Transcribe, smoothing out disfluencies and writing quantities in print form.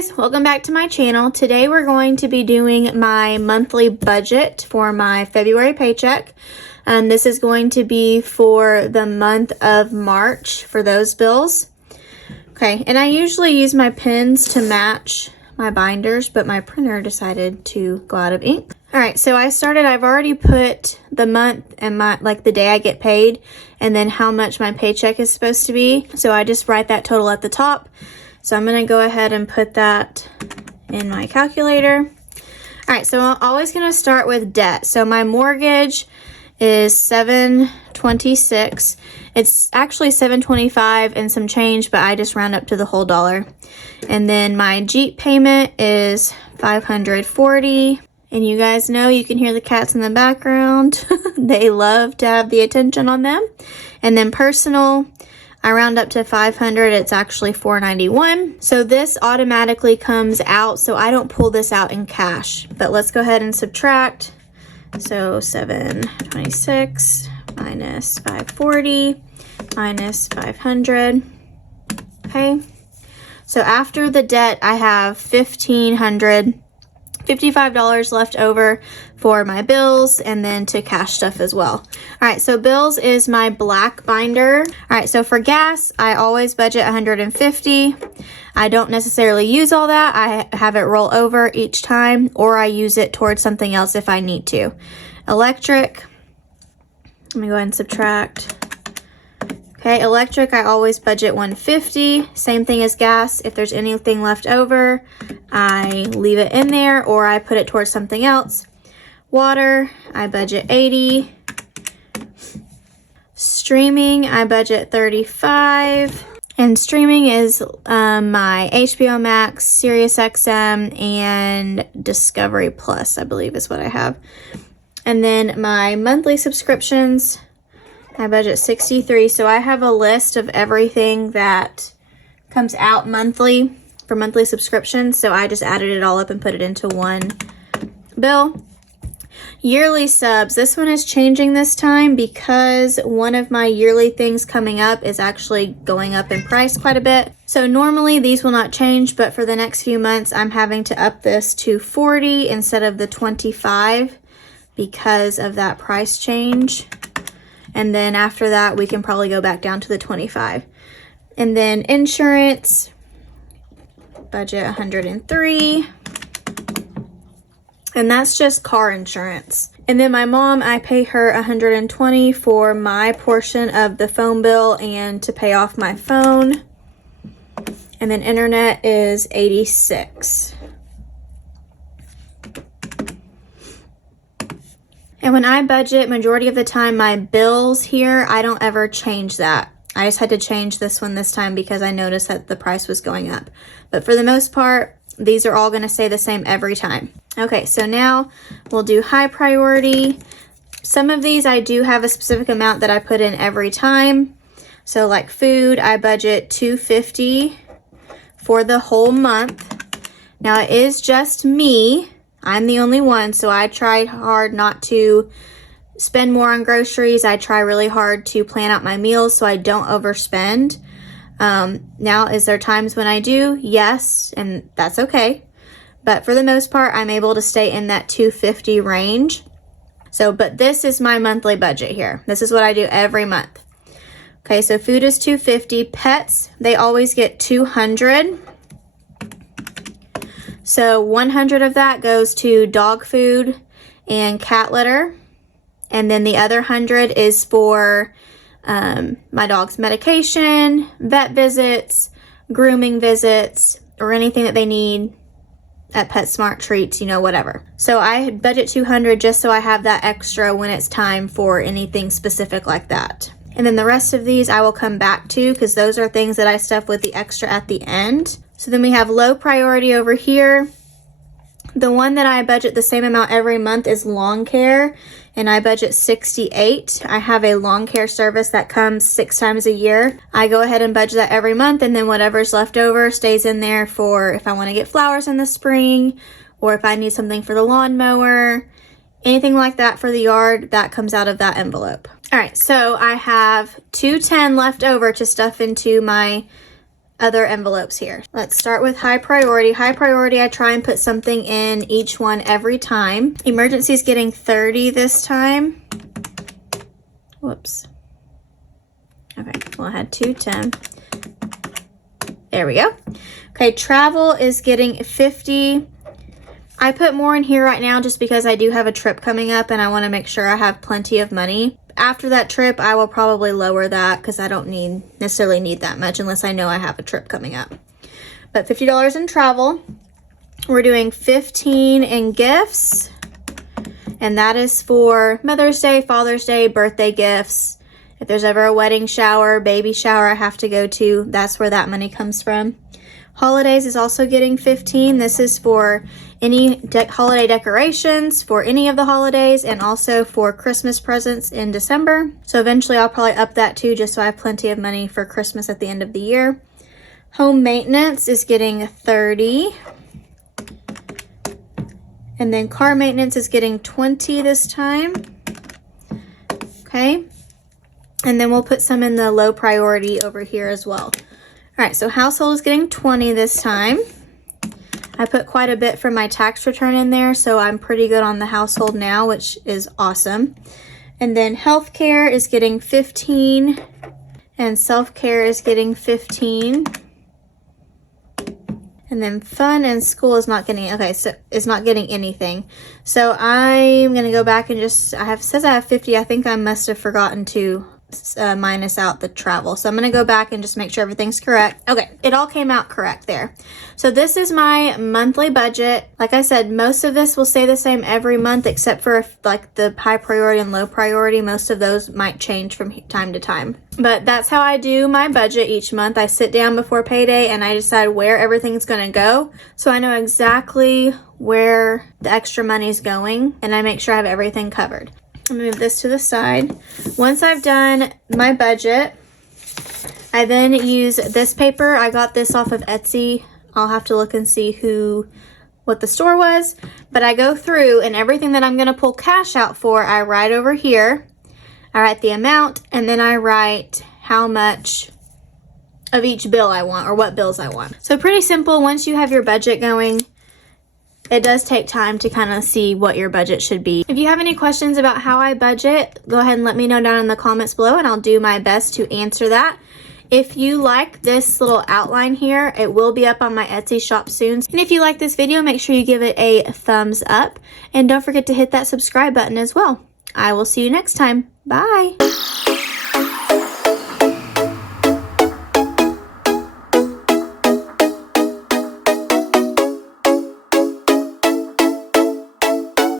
guys, welcome back to my channel. Today we're going to be doing my monthly budget for my February paycheck. This is going to be for the month of March for those bills. Okay, and I usually use my pens to match my binders, but my printer decided to go out of ink. All right, so I've already put the month and the day I get paid and then how much my paycheck is supposed to be. So I just write that total at the top. So I'm gonna go ahead and put that in my calculator. All right, so I'm always gonna start with debt. So my mortgage is $726. It's actually $725 and some change, but I just round up to the whole dollar. And then my Jeep payment is $540. And you guys know you can hear the cats in the background. They love to have the attention on them. And then personal, I round up to 500. It's actually $491. So this automatically comes out, so I don't pull this out in cash. But let's go ahead and subtract. So 726 minus 540 minus 500. Okay. So after the debt, I have $1,555 left over for my bills and then to cash stuff as well. All right, so bills is my black binder. All right, so for gas, I always budget $150. I don't necessarily use all that. I have it roll over each time, or I use it towards something else if I need to. Electric, let me go ahead and subtract. Okay, electric, I always budget $150. Same thing as gas. If there's anything left over, I leave it in there or I put it towards something else. Water, I budget $80. Streaming, I budget $35. And streaming is my HBO Max, Sirius XM, and Discovery Plus, I believe is what I have. And then my monthly subscriptions, I budget $63. So I have a list of everything that comes out monthly for monthly subscriptions. So I just added it all up and put it into one bill. Yearly subs. This one is changing this time because one of my yearly things coming up is actually going up in price quite a bit. So normally these will not change, but for the next few months, I'm having to up this to $40 instead of the $25 because of that price change. And then after that, we can probably go back down to the $25. And then insurance, budget $103. And that's just car insurance. And then my mom, I pay her $120 for my portion of the phone bill and to pay off my phone. And then internet is $86. And when I budget, majority of the time, my bills here, I don't ever change that. I just had to change this one this time because I noticed that the price was going up. But for the most part, these are all going to stay the same every time. Okay, so now we'll do high priority. Some of these I do have a specific amount that I put in every time. So like food, I budget $250 for the whole month. Now it is just me. I'm the only one, so I try hard not to spend more on groceries. I try really hard to plan out my meals so I don't overspend. Now, is there times when I do? Yes, and that's okay. But for the most part, I'm able to stay in that $250 range. So, but this is my monthly budget here. This is what I do every month. Okay, so food is $250. Pets, they always get $200. So 100 of that goes to dog food and cat litter. And then the other 100 is for my dog's medication, vet visits, grooming visits, or anything that they need at PetSmart, treats, you know, whatever. So I budget $200 just so I have that extra when it's time for anything specific like that. And then the rest of these I will come back to because those are things that I stuff with the extra at the end. So then we have low priority over here. The one that I budget the same amount every month is lawn care, and I budget $68. I have a lawn care service that comes 6 times a year. I go ahead and budget that every month, and then whatever's left over stays in there for if I want to get flowers in the spring, or if I need something for the lawnmower, anything like that for the yard, that comes out of that envelope. All right, so I have $210 left over to stuff into my other envelopes here. Let's start with high priority. High priority, I try and put something in each one every time. Emergency is getting 30 this time. Whoops. Okay, well, I had 210. There we go. Okay, travel is getting 50. I put more in here right now just because I do have a trip coming up and I want to make sure I have plenty of money. After that trip, I will probably lower that because I don't necessarily need that much unless I know I have a trip coming up. But $50 in travel. We're doing 15 in gifts. And that is for Mother's Day, Father's Day, birthday gifts. If there's ever a wedding shower, baby shower I have to go to, that's where that money comes from. Holidays is also getting 15. This is for any holiday decorations for any of the holidays and also for Christmas presents in December. So eventually I'll probably up that too just so I have plenty of money for Christmas at the end of the year. Home maintenance is getting 30. And then car maintenance is getting 20 this time. Okay. And then we'll put some in the low priority over here as well. All right, so household is getting 20 this time. I put quite a bit from my tax return in there, so I'm pretty good on the household now, which is awesome. And then healthcare is getting 15, and self-care is getting 15. And then fun and school is not getting, okay, so it's not getting anything. So I'm gonna go back and just, it says I have 50. I think I must have forgotten to minus out the travel. So I'm going to go back and just make sure everything's correct. Okay, it all came out correct there. So this is my monthly budget. Like I said, most of this will stay the same every month except for like the high priority and low priority. Most of those might change from time to time. But that's how I do my budget each month. I sit down before payday and I decide where everything's going to go. So I know exactly where the extra money is going and I make sure I have everything covered. I'm gonna move this to the side. Once I've done my budget, I then use this paper. I got this off of Etsy. I'll have to look and see what the store was, but I go through and everything that I'm gonna pull cash out for, I write over here. I write the amount and then I write how much of each bill I want or what bills I want. So pretty simple. Once you have your budget going, it does take time to kind of see what your budget should be. If you have any questions about how I budget, go ahead and let me know down in the comments below and I'll do my best to answer that. If you like this little outline here, it will be up on my Etsy shop soon. And if you like this video, make sure you give it a thumbs up and don't forget to hit that subscribe button as well. I will see you next time. Bye.